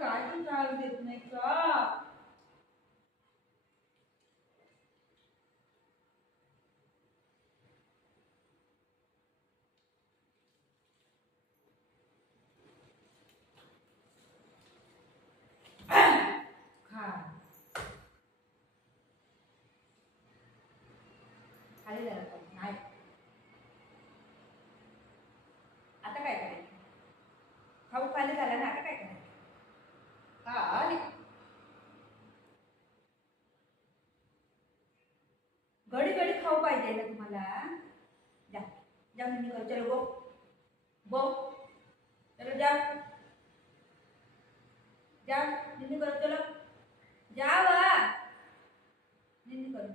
काय पण त्रास देत नाही का? खाली जरा नाही. आता काय करायचं? खाऊ खाली झाला ना, आता काय करायचं? खाली घडी घडी खाऊ पाहिजे ना तुम्हाला? जा जा निन्नी करो, चलो गो गो, चलो जाओ जाओ निन्नी करो, चलो जाओ निन्नी करो.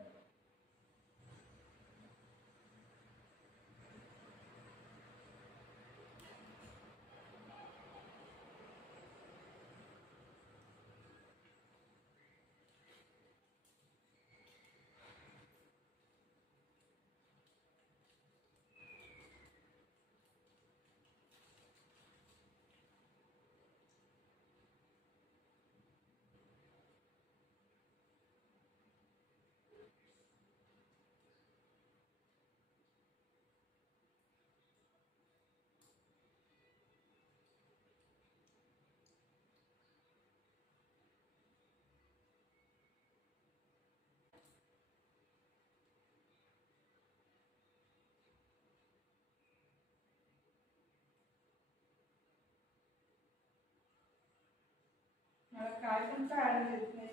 मला काय पण खायला देत नाही.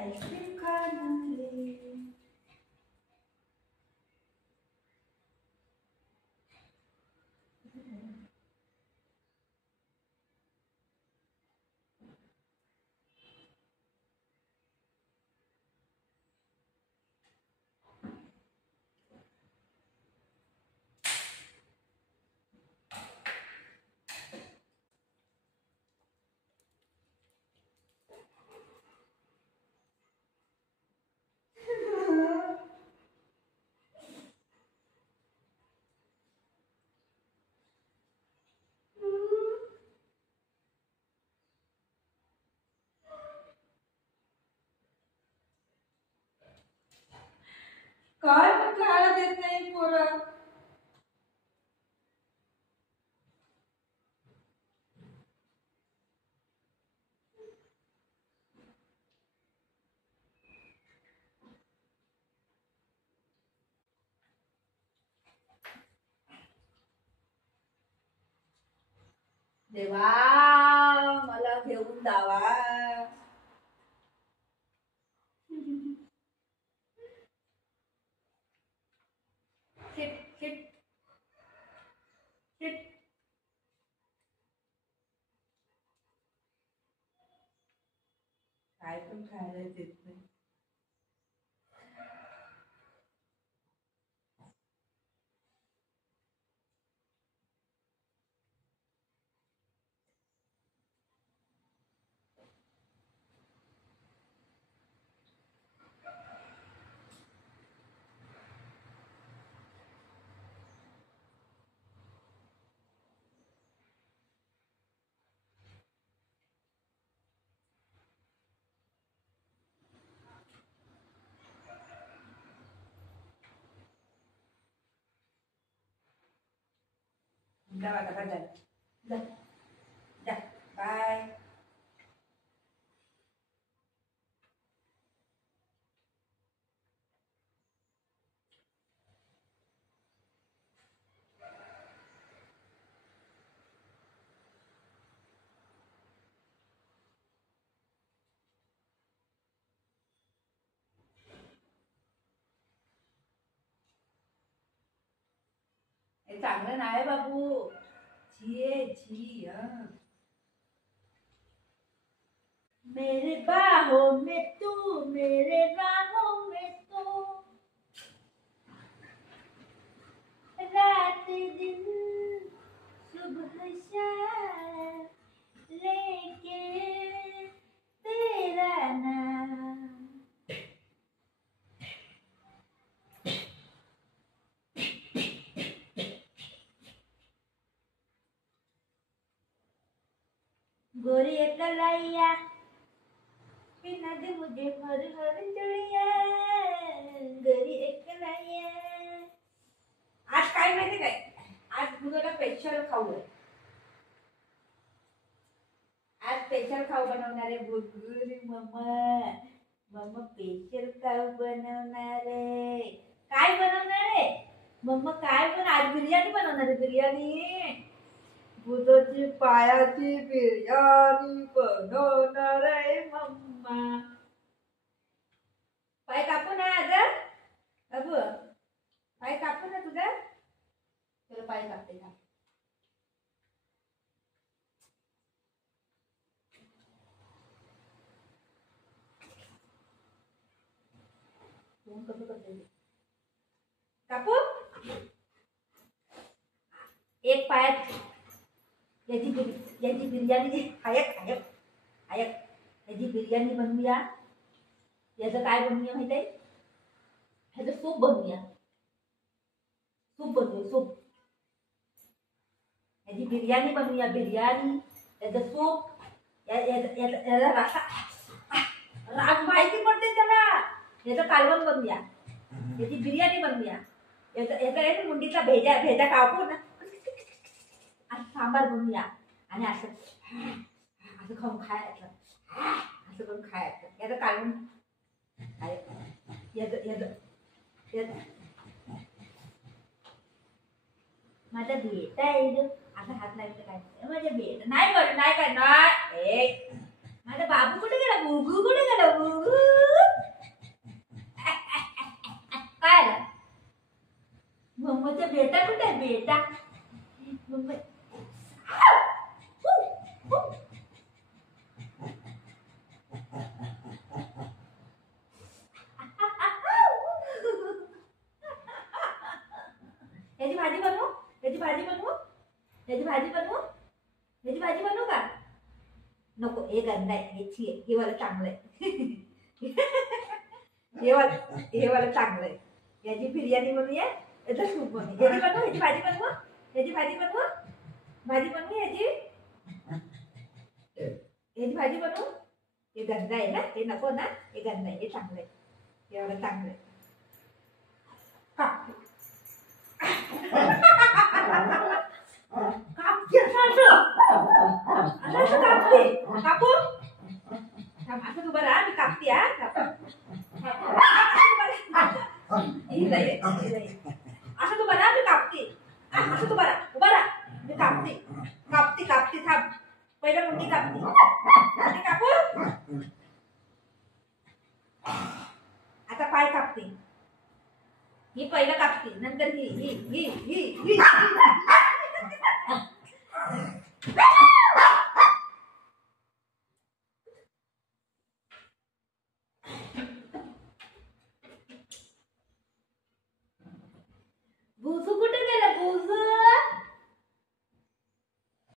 आईस्क्रीम खाणार. काय पण खायला देत नाही पोरं. देवा मला घेऊन जावा. Hit hit hit. काय पण खायला देत नाही. जा आता काय झालं? जा जा बाय. हे चांगलं नाही बाबू. छी छी. मेरे बाहों में तू, मेरे राहों में तू. सुबह शाम लेके तेरा नाम। गोरी कलाइया पिना दे मुझे हर हर चुड़िया, गोरी कलाइया। आज काय माहिती काय, आज तुझ्याला स्पेशल खाऊ आहे। आज स्पेशल खाऊ बनवणार आहे बुगुरी मम्मा। मम्मा स्पेशल खाऊ बनवणार आहे। काय बनवणार आहे मम्मा? काय आज बिर्याणी बनवणार आहे। बिर्याणी, बुधाची पायाची बिर्याणी बनवणार आहे मम्मा। पाय कापू ना आज अबू, पाय कापू ना तुझा। चलो पाय कापते का। कसं करते कापू। एक पायात याची बिर्याणी याची बिर्याणी बनवूया। याचं काय बनवूया माहिती आहे? ह्याचं सूप बनवूया। सूप याची बिर्याणी बनवूया। बिर्याणी, याचं सूप, याला राग माहिती पडते त्याला। याचं कालवण बनवूया, याची बिर्याणी बनवूया। याचा मुंडीचा भेजा कापून असं सांबार बनवूया आणि असं खाऊन खायचं, असं करून खायचं। याचं कालवण माझा बेटा आहे ग। आता हात लागले काय माझ्या बेटा नाही कर नाही काय नाही। माझा बाबू कुठे गेला? बुगू कुठे गेला? बुगू काय मम्माचा बेटा कुठे आहे? बेटा मम्मा याची भाजी बनवू, याची भाजी बनवू, याची भाजी बनवू, याची भाजी बनवू का? नको, हे गंदा आहे, हे वाला चांगलं आहे। हे वाला चांगलं आहे। याची बिर्याणी बनवूया, याचं सूप बनवू। याची बनवू, याची भाजी बनवू, याची भाजी बनवू, भाजी बनवू याची भाजी बनवू। हे गंदा आहे ना, हे नको ना, हे गंदा आहे, हे चांगलं आहे, हे वाला चांगलं आहे। कापू असं तू बरा मी कापते। असं तू बरा मी कापते। असं तू बरा उभा मी कापते कापते कापते। थांब, पहिलं मुंडी कापते, कापू। आता पाय कापते। ही पहिलं कापते, नंतर ही